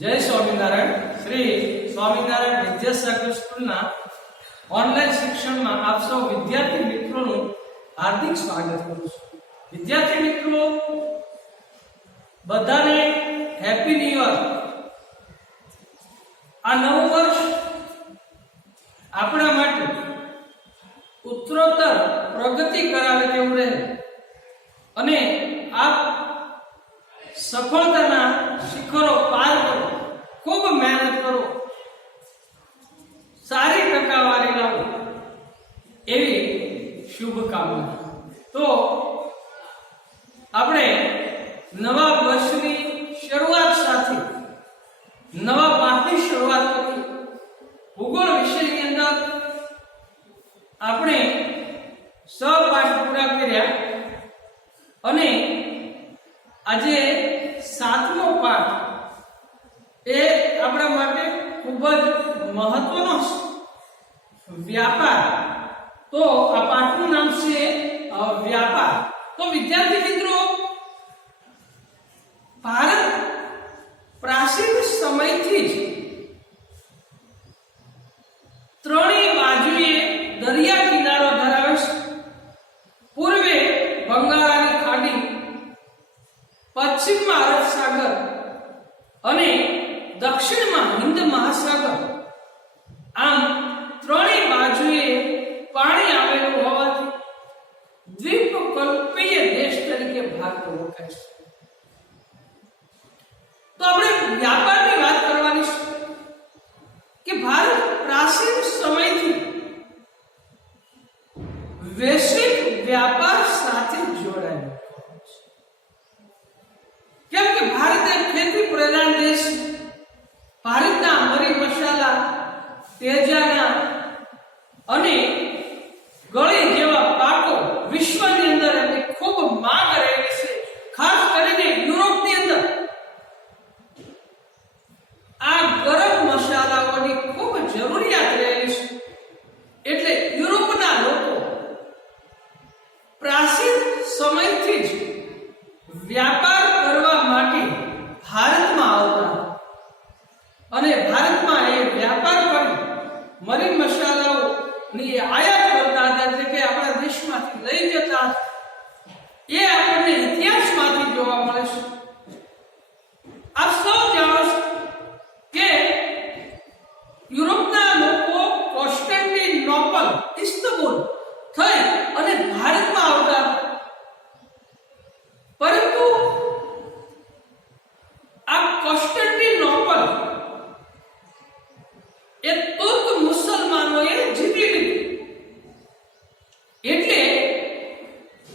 જય સ્વામિનારાયણ. શ્રી સ્વામિનારાયણ વિદ્યાસાગર સ્કૂલના ઓનલાઈન શિક્ષણમાં આપ સૌ વિદ્યાર્થી મિત્રોનું હાર્દિક સ્વાગત કરું છું. વિદ્યાર્થી મિત્રો, બધાને હેપી ન્યુ યર. આ નવું વર્ષ આપણા માટે ઉત્તરોત્તર પ્રગતિ કરાવે તેવું રહે અને આપ સફળતાના શિખરો પાર કરો, ખૂબ મહેનત કરો, સારી ટકાવારી લાવો એવી શુભકામના. તો આપણે નવા વર્ષની શરૂઆત સાથે નવા પાઠની શરૂઆત કરી. ભૂગોળ વિષયની અંદર આપણે સહપાઠ પૂરા કર્યા અને આજે 7મો પાઠ એ આપણા માટે ખૂબ જ મહત્વનો છે, વ્યાપાર. તો આ પાઠનું નામ છે વ્યાપાર. તો વિદ્યાર્થી મિત્રો, ભારત પ્રાચીન સમયથી જ ત્રણેય બાજુએ દરિયા કિનારો ધરાવે છે. પૂર્વે બંગાળાની ખાડી, પશ્ચિમમાં અરબ સાગર અને દક્ષિણમાં હિન્દ મહાસાગર. આમ ત્રણેય બાજુએ પાણી આવેલું હોવાથી દ્વીપકલ્પીય દેશ તરીકે ભારત ઓળખાય છે. તો આપણે વ્યાપારની વાત કરવાની છે કે ભારત પ્રાચીન સમયથી વૈશ્વિક વ્યાપાર સાથે જોડાયેલું છે. કેમ કે ભારત એક ખેતી પ્રધાન દેશ. ભારતના મરી મસાલા, તેજાના અને ગળી જેવા પાકો વિશ્વની અંદર એની ખૂબ માંગ રહેલી છે. ખાસ કરીને યુરોપની અંદર આ ગરમ મસાલાઓની ખૂબ જરૂરિયાત રહેલી છે. એટલે યુરોપના લોકો પ્રાચીન સમયથી જ વ્યાપાર કરવા માટે ભારતમાં આવતા અને ભારતમાં એ વ્યાપાર કરી મરી મસાલાઓની આયાત કરતા હતા, એટલે કે આપણા દેશમાંથી લઈ જતા. એ આપણને ઇતિહાસમાંથી જોવા મળે છે. આપ સૌ જાણો છો કે યુરોપના લોકો કોન્સ્ટન્ટિનોપલ, ઇસ્તંબુલ થઈ અને ભારતમાં આવતા. પરંતુ આ કોન્સ્ટન્ટિનોપલ એ તુર્ક મુસલમાનોએ જીતી લીધું. એટલે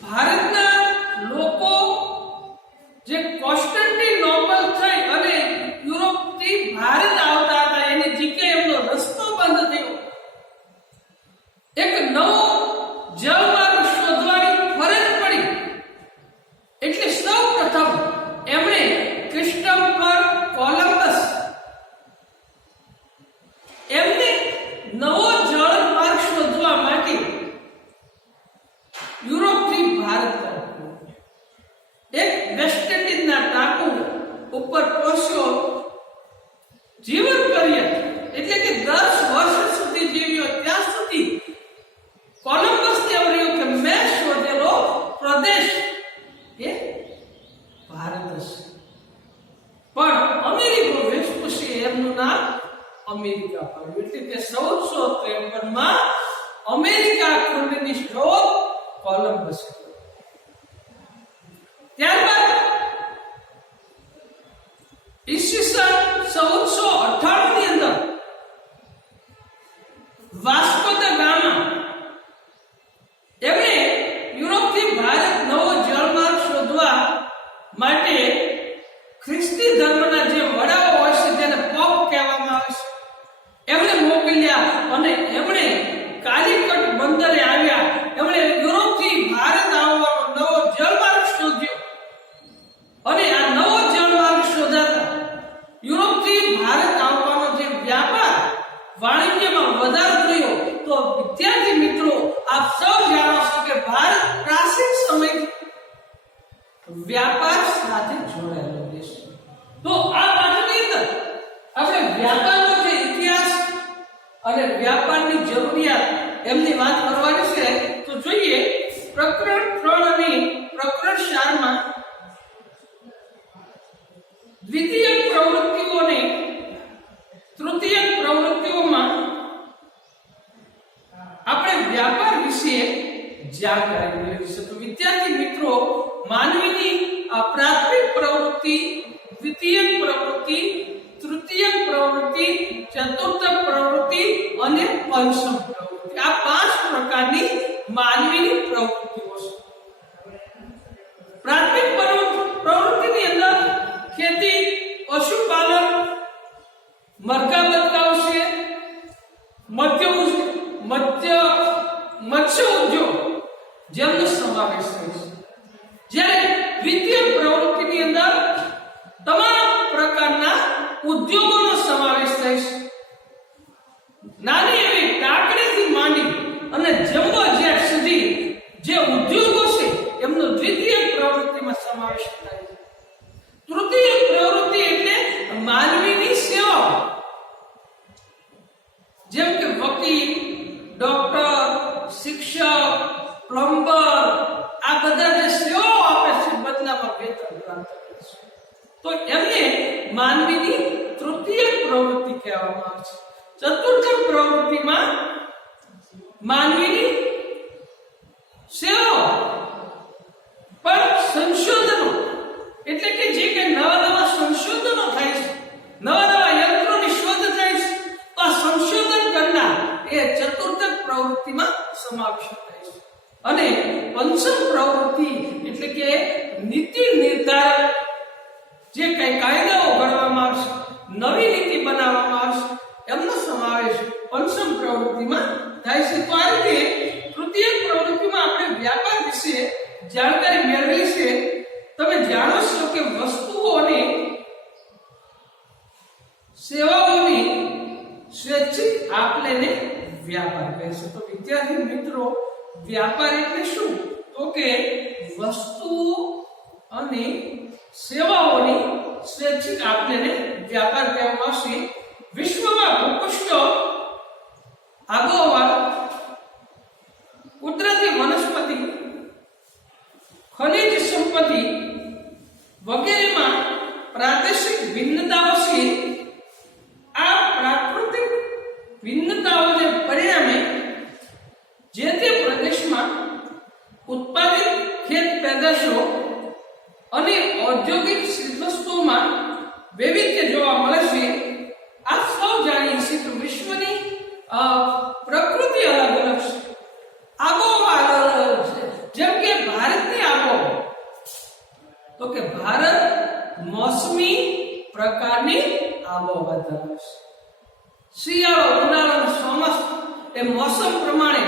ભારતના લોકો જે કોન્સ્ટન્ટિનોપલ થઈ અને યુરોપથી ભારત આવતા હતા, એની જગ્યાએ એમનો રસ્તો બંધ થયો. એક નવો જળમાર્ગ શોધવાની ફરજ પડી. એટલે સૌ પ્રથમ એમણે ક્રિસ્ટોફર કોલંબસ એમને નવો જળમાર્ગ શોધવા માટે યુરોપથી ભારત તરફ એક વેસ્ટ ઇન્ડિઝના ટાપુ ઉપર પહોંચ્યો. જીવન કર્યા એટલે કે 10 વર્ષ સુધી જીવ્યો. ત્યાં સુધી કોલંબસને એમ રહ્યું કે મેં શોધેલો પ્રદેશ એ ભારત છે. પણ અમેરિકો વેસ્ટ પછી એમનું નામ અમેરિકા પડ્યું. એટલે કે 1453માં અમેરિકા ખંડની શોધ કોલંબસ કરી. ત્યારબાદ ઈસવીસન 1498 ની અંદર વાસ્કો દ ગામા એમણે યુરોપથી ભારત નવો જળમાર્ગ શોધવા માટે ખ્રિસ્તી ધર્મના જે વડાઓ હોય છે, જેને પોપ કહેવામાં આવે છે, એમને મોકલ્યા અને એમણે કાલિકટ બંદરે આવ્યા. એમણે યુરોપથી ભારત આવવાનો નવો જળમાર્ગ શોધ્યો અને આ નવો જળમાર્ગ શોધાતા યુરોપથી ભારત આવવાનો જે વ્યાપાર વાણિજ્યમાં વધારો થયો. તો વિદ્યાર્થી મિત્રો, આપ સૌ જાણો છો કે ભારત પ્રાચીન સમયથી વ્યાપાર સાથે જોડાયેલો દેશ. તો આ પાઠની અંદર એમની વાત કરવાની છે. તો જોઈએ પ્રકરણ 3 અને પ્રકરણ 4 માં દ્વિતીય પ્રવૃત્તિઓ અને તૃતીય પ્રવૃત્તિઓમાં આપણે વ્યાપાર વિશે જાણકારી મેળવી છે. તો વિદ્યાર્થી મિત્રો, માનવીની આ પ્રાથમિક પ્રવૃત્તિ, દ્વિતીય પ્રવૃત્તિ, તૃતીય પ્રવૃત્તિ, ચતુર્થ પ્રવૃત્તિ અને પંચમ પ્રવૃત્તિ, આ 5 પ્રકારની માનવીની પ્રવૃત્તિઓ છે. પ્રાથમિક પ્રવૃત્તિની અંદર ખેતી, પશુપાલન, મરઘા બતકાવ છે, મત્સ્ય ઉદ્યોગ જેમનો સમાવેશ થાય છે. જ્યારે દ્વિતીય પ્રવૃત્તિની અંદર તમામ પ્રકારના ઉદ્યોગોનો સમાવેશ થાય છે. નાની એવી કાકડીથી માંડી અને જમ્બો જેટ સુધી જે ઉદ્યોગો છે એમનો દ્વિતીય પ્રવૃત્તિમાં સમાવેશ થાય છે. તૃતીય પ્રવૃત્તિ એટલે માનવીની સેવા, જેમ કે વકીલ, ડોક્ટર, શિક્ષક, પ્લમ્બર, આ બધા જે સેવાઓ આપે છે બદલામાં વેતન પ્રાપ્ત કરે છે. તો એમને માનવીની તૃતીય પ્રવૃત્તિ કહેવામાં આવે છે. ચતુર્થ પ્રવૃત્તિમાં માનવીની સેવાઓ પણ સંશોધનો, એટલે કે જે કે નવા સંશોધનો થાય છે, નવા યંત્રોની શોધ થાય છે, તો આ સંશોધન કરનાર એ ચતુર્થ પ્રવૃત્તિમાં સમાવેશ થાય છે. અને પંચમ પ્રવૃત્તિ એટલે કે નીતિ નિર્ધારક, જે કઈ કાયદાઓ ઘડવામાં આવશે, નવી નીતિ બનાવવામાં આવશે, એમનો સમાવેશ પંચમ પ્રવૃત્તિમાં થાય છે. તો આ રીતે તૃતીય પ્રવૃત્તિમાં આપણે વ્યાપાર વિશે જાણકારી મેળવેલી છે. તમે જાણો છો કે વસ્તુઓ અને સેવાઓની સ્વૈચ્છિક આપલેને વ્યાપાર કહે છે. તો વિદ્યાર્થી મિત્રો, વ્યાપાર એટલે શું? તો કે વસ્તુઓ અને સેવાઓની સ્વૈચ્છિક આપલેને વ્યાપાર કહેવામાં આવશે. વિશ્વમાં ભૂપૃષ્ઠ, આબોહવા, કુદરતી વનસ્પતિ, ખનિજ સંપત્તિ વગેરેમાં પ્રાદેશિક ભિન્નતાઓ છે. આ પ્રાકૃતિક ભિન્નતાઓને પરિણામે જે તે પ્રદેશમાં ઉત્પાદિત ખેત પેદાશો અને ઔદ્યોગિક વસ્તુઓમાં વૈવિધ્ય જોવા મળે છે. આ સૌ જાણીએ છીએ કે વિશ્વની પ્રકૃતિ અલગ અલગ છે, આબોહવા અલગ અલગ છે. જેમ કે ભારતની આબોહવા, તો કે ભારત મોસમી પ્રકારની આબોહવા ધરાવે છે. શિયાળો, ઉનાળો અને ચોમાસું એ મોસમ પ્રમાણે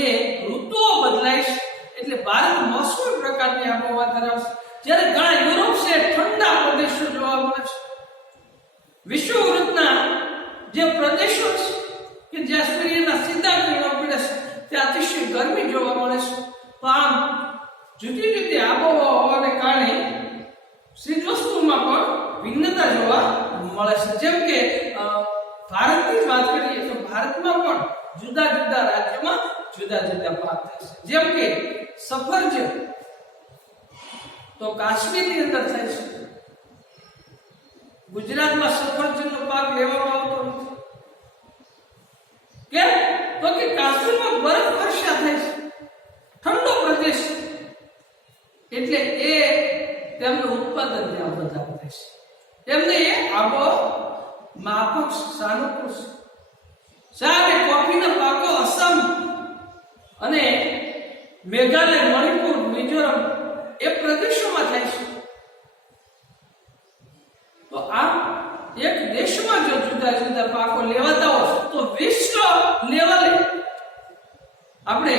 એ ઋતુઓ બદલાય છે, એટલે ભારત મોસમી પ્રકારની આબોહવા ધરાવે છે. જ્યારે ઘણા યુરોપ છે ઠંડા પ્રદેશો જોવા મળે છે. વિષુવવૃત્તના જે પ્રદેશો છે કે જ્યાં સૂર્યના સીધા કિરણો પડે છે, ત્યાં અતિશય ગરમી જોવા મળે છે. તો આમ જુદી જુદી આબોહવા હોવાને કારણે ચીજવસ્તુમાં પણ ભિન્નતા જોવા મળે છે. જેમ કે ભારતની વાત કરીએ તો ભારતમાં પણ જુદા જુદા રાજ્યોમાં જુદા જુદા પાક થાય છે. જેમ કે સફરજન તો કાશ્મીરની અંદર થાય છે. ગુજરાતમાં સફરજનનો પાક લેવામાં આવતો નથી. કેમ? તો કે કાશ્મીરમાં બરફ વર્ષા થાય છે, ઠંડો પ્રદેશ, એટલે એ તેમનું ઉત્પાદન ત્યાં વધારે થાય છે. તેમને એ માફક સાનુકૂળ છે. ચા અને કોફીના પાકો અસમ અને મેઘાલય, મણિપુર, મિઝોરમ એ પ્રદેશોમાં થાય છે. તો આ એક દેશમાં જો જુદા જુદા પાકો લેવાતા હોય તો વિશ્વ લેવલે આપણે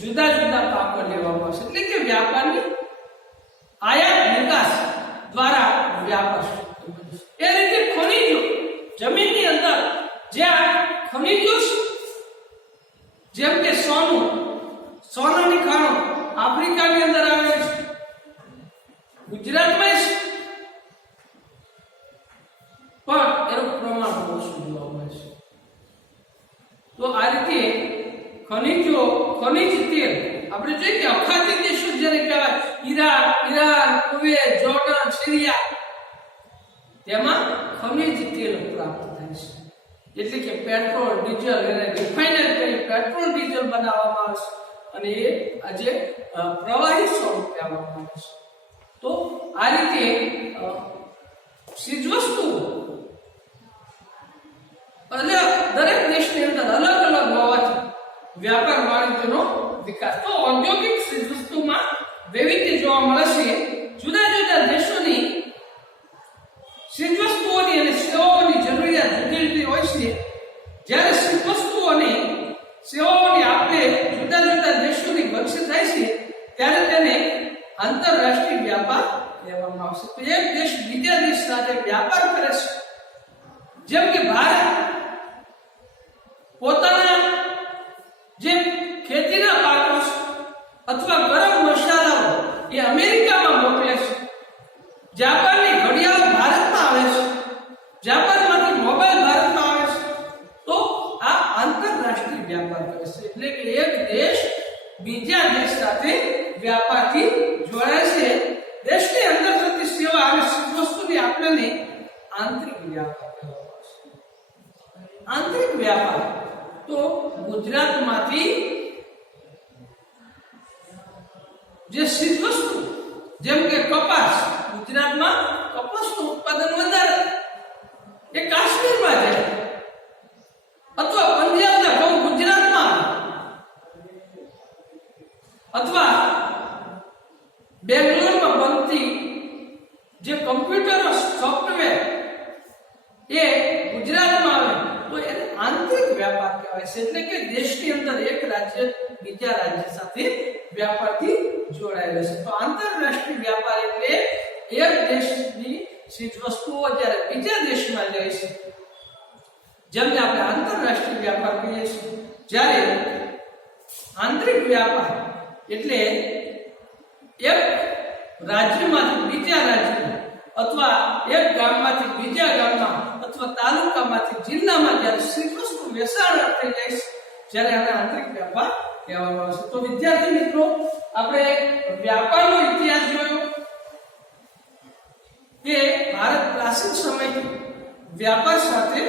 જુદા જુદા પાકો લેવામાં આવશે. એટલે કે વ્યાપારની આયાત નિકાસ દ્વારા વ્યાપાર. એ રીતે ખનિજો, જમીનની અંદર જ્યાં ખનિજો છે, જેમ કે સોનાની ખાણો આફ્રિકાની અંદર આવે છે, ગુજરાતમાં છે, પણ એનું પ્રમાણ ઓછું જોવા મળે છે. તો આ રીતે ખનિજો, ખનિજ તેલ, આપણે જોઈએ કે અખાતી દેશો જેને કહેવાય ઈરાન, કુવેત, જોર્ડન, સિરિયા, તેમાં ખનિજ તેલ પ્રાપ્ત થાય છે. એટલે કે પેટ્રોલ, ડીઝલ, એને રિફાઇનર કરી પેટ્રોલ ડીઝલ બનાવવામાં આવે છે અને એ આજે પ્રવાહી સ્વરૂપે આવવામાં આવે છે. તો આ રીતે ચીજવસ્તુ દરેક દેશની અંદર અલગ અલગ હોવાથી વ્યાપાર વાણિજ્યનો વિકાસ. તો ઔદ્યોગિક ચીજવસ્તુમાં વૈવિધ્ય જોવા મળે છે. જુદા જુદા દેશોની ચીજવસ્તુઓની અને સેવાઓની જરૂરિયાત જુદી જુદી હોય છે. જ્યારે ચીજવસ્તુઓ અને સેવાઓની આપણે જુદા જુદા દેશોની વચ્ચે થાય છે ત્યારે તેને આંતરરાષ્ટ્રીય વ્યાપાર કહેવામાં આવશે. તો એક દેશ બીજા દેશ સાથે વ્યાપાર કરે છે. જેમ કે ભારત પોતાના જે ખેતીના પાકો અથવા ગરમ મસાલાઓ એ અમેરિકામાં મોકલે છે. જાપાનની ઘડિયાળો ભારતમાં આવે છે. જાપાનમાંથી મોબાઈલ ભારતમાં આવે છે. તો આ આંતરરાષ્ટ્રીય વ્યાપાર કરે છે. એટલે કે એક દેશ બીજા દેશ સાથે વ્યાપારથી જોડાય છે. દેશની અંદર થતી સેવા અને વસ્તુની આપલેને આંતરિક વ્યાપાર કહેવામાં આવે છે. આંતરિક વ્યાપાર તો ગુજરાતમાંથી જે ચીજવસ્તુ જેમ કે કપાસ, ગુજરાતમાં કપાસનું ઉત્પાદન વધારે એ કાશ્મીરમાં જાય અથવા પંજાબના ઘઉં ગુજરાતમાં અથવા બેંગ્લોરમાં બનતી જે કમ્પ્યુટર સોફ્ટવેર એ ગુજરાતમાં આવે તો એ આંતરિક વ્યાપાર કહેવાય છે. એટલે કે દેશની અંદર એક રાજ્ય બીજા રાજ્ય સાથે વ્યાપારથી જોડાયેલો છે. તો આંતરરાષ્ટ્રીય વ્યાપાર એટલે એક દેશની ચીજવસ્તુઓ જ્યારે બીજા દેશમાં જાય છે જેમને આપણે આંતરરાષ્ટ્રીય વ્યાપાર કહીએ છીએ. જ્યારે આંતરિક વ્યાપાર એટલે એક રાજ્યમાંથી બીજા રાજ્યમાં અથવા એક ગામમાંથી બીજા ગામમાં અથવા તાલુકામાંથી જિલ્લામાં જ્યારે ચીજવસ્તુ વેચાણ થઈ જાય છે જ્યારે આને આંતરિક વ્યાપાર કહેવામાં આવે છે. તો વિદ્યાર્થી મિત્રો, આપણે વ્યાપારનો ઇતિહાસ જોયો કે ભારત પ્રાચીન સમયથી વ્યાપાર સાથે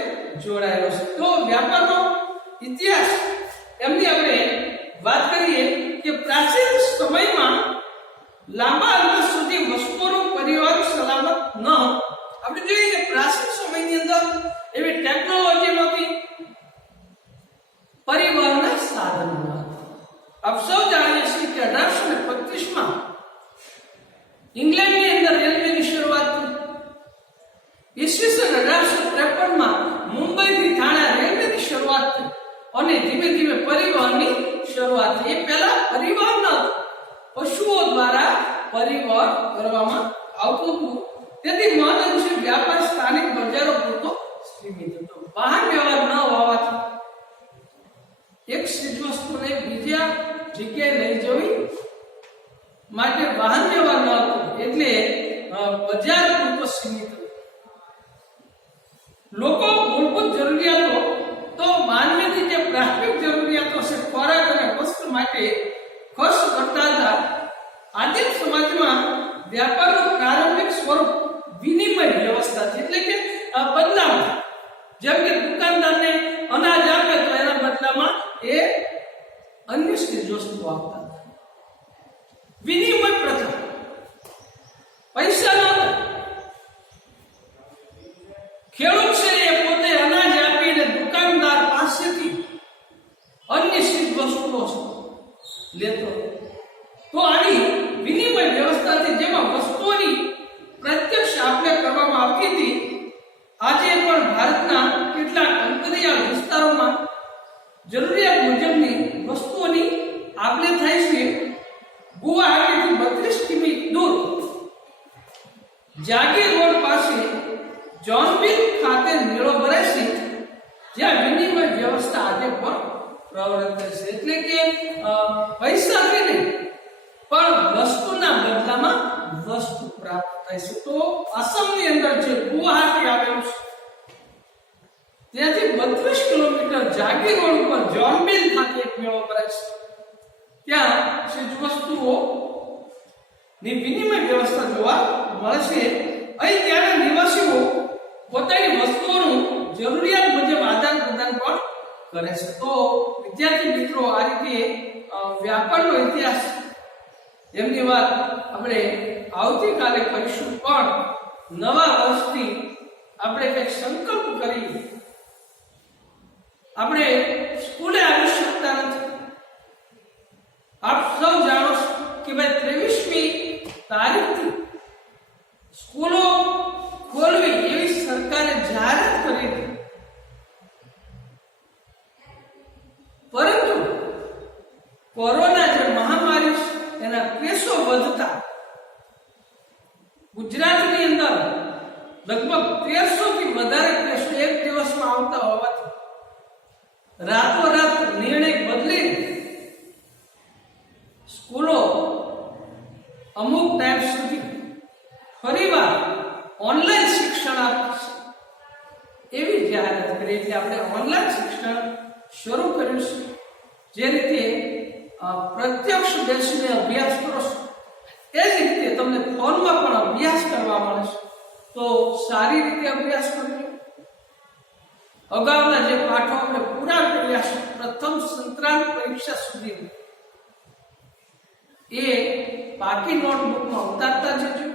જોડાયેલો છે. તો વ્યાપારનો ઇતિહાસ એમની આપણે વાત કરીએ કે પ્રાચીન સમયમાં લાંબા અંતર સુધી વસ્તુઓનું પરિવહન સલામત ન હતું. આપણે જોઈએ કે પ્રાચીન સમયની અંદર એવી ટેકનોલોજી નહોતી, પરિવહનના સાધનો નહોતા. આપ સૌ જાણીએ છીએ કે 1825માં ઇંગ્લેન્ડની અંદર રેલવેની શરૂઆત થઈ. ઈસવીસન 1853માં મુંબઈથી થાણા રેલવેની શરૂઆત થઈ અને ધીમે ધીમે પરિવહનની શરૂઆત થઈ. એ પહેલા પરિવહન ન હતું, પશુઓ દ્વારા પરિવહન કરવામાં આવતું હતું. તેથી મહદઅંશે વ્યાપાર સ્થાનિક બજારો પૂરતો સીમિત હતો. વાહન વ્યવહાર ન હોવાથી એક ચીજવસ્તુને બીજા જગ્યાએ લઈ જવી માટે વાહન વ્યવહાર ન હતો એટલે બજાર પૂરતો સીમિત હતો. લોકો મૂળભૂત જરૂરિયાતો તો માનવીની જે પ્રાથમિક જરૂરિયાતો છે ખોરાક અને વસ્ત્ર માટે ખર્ચ કરતા હતા. આદિમ સમાજમાં વ્યાપારનું પ્રારંભિક સ્વરૂપ વિનિમય વ્યવસ્થા છે. એટલે કે બદલામાં જેમ કે દુકાનદારને અનાજ આપે તો એના બદલામાં એ અન્ય ચીજવસ્તુ આપતા હતા. વિનિમય પ્રથા, પૈસા નહોતા. ખેડૂત છે એ પોતે અનાજ આપીને દુકાનદાર પાસેથી અન્ય ચીજવસ્તુઓ લેતો. તો આની વિનિમય વ્યવસ્થાથી જેમાં વસ્તુઓની પ્રત્યક્ષ આપલે કરવામાં આવતી હતી. આજે પણ ભારતના કેટલાક અંતરિયાળ વિસ્તારોમાં જરૂરિયાત મુજબની વસ્તુઓની આપલે થાય છે. ગુવાહાટીથી 32 કિમી દૂર જાગીર રોડ પાસે જોનબિલ ખાતે મેળો ભરાય છે જ્યાં વિનિમય વ્યવસ્થા આજે પણ પ્રવર્તે છે. એટલે કે પૈસાથી નહીં પણ વસ્તુના બદલામાં વસ્તુ પ્રાપ્ત થાય છે. તો આસામની અંદર જે ગુવાહાટી આવેલું છે ત્યાંથી 32 કિલોમીટર જાગીર રોડ ઉપર જોનબિલ ખાતે એક મેળો ભરાય છે. ત્યાં ચીજવસ્તુઓ ની વિનિમય વ્યવસ્થા જોવા મળશે. અહીં ત્યાંના નિવાસીઓ પોતાની વસ્તુઓનું જરૂરિયાત મુજબ આદાન પ્રદાન પણ કરે છે. તો વિદ્યાર્થી મિત્રો, આ રીતે વ્યાપારનો ઇતિહાસ એમની વાત આપણે આવતીકાલે કરીશું. પણ નવા વર્ષથી આપણે કંઈક સંકલ્પ કરી આપણે સ્કૂલે આવી શકતા નથી. આપ સૌ જાણો છો કે ભાઈ 23મી તારીખથી સ્કૂલો ખોલવી એવી સરકારે જાહેરાત કરી હતી. પરંતુ કોરોના જે મહામારી છે એના કેસો વધતા ગુજરાતની અંદર લગભગ 1300 થી વધારે કેસો એક દિવસમાં આવતા હોવાથી રાતોરાત નિર્ણય બદલી સ્કૂલો અમુક ટાઈમ સુધી ફરીવાર ઓનલાઈન શિક્ષણ આપશે એવી જાહેરાત કરી. એટલે આપણે ઓનલાઈન શિક્ષણ શરૂ કર્યું છે. જે રીતે પ્રત્યક્ષ બેસીને અભ્યાસ કરો છો એ જ રીતે તમને ફોનમાં પણ અભ્યાસ કરવા મળે છે. તો સારી રીતે અભ્યાસ કરજો. અગાઉના જે પાઠો આપણે પૂરા કર્યા છે પ્રથમ સંક્રાંત પરીક્ષા સુધી એ પાકી નોટબુકમાં ઉતારતા જજો.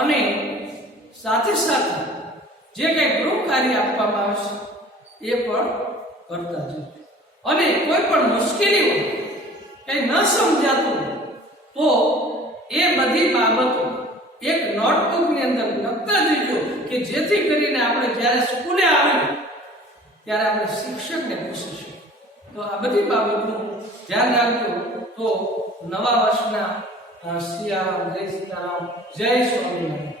અને સાથે સાથે જે કંઈ ગૃહ કાર્ય આપવામાં આવે છે એ પણ કરતા જજો. અને કોઈ પણ મુશ્કેલી હોય, કંઈ ન સમજાતું તો એ બધી બાબતો એક નોટબુકની અંદર લખતા જજો કે જેથી કરીને આપણે જ્યારે સ્કૂલે આવીએ ત્યારે આપણે શિક્ષકને પૂછીશું. તો આ બધી બાબતનું ધ્યાન રાખજો. તો નવા વર્ષના સીતારામ, જય સીતારામ, જય સ્વામિનારાયણ.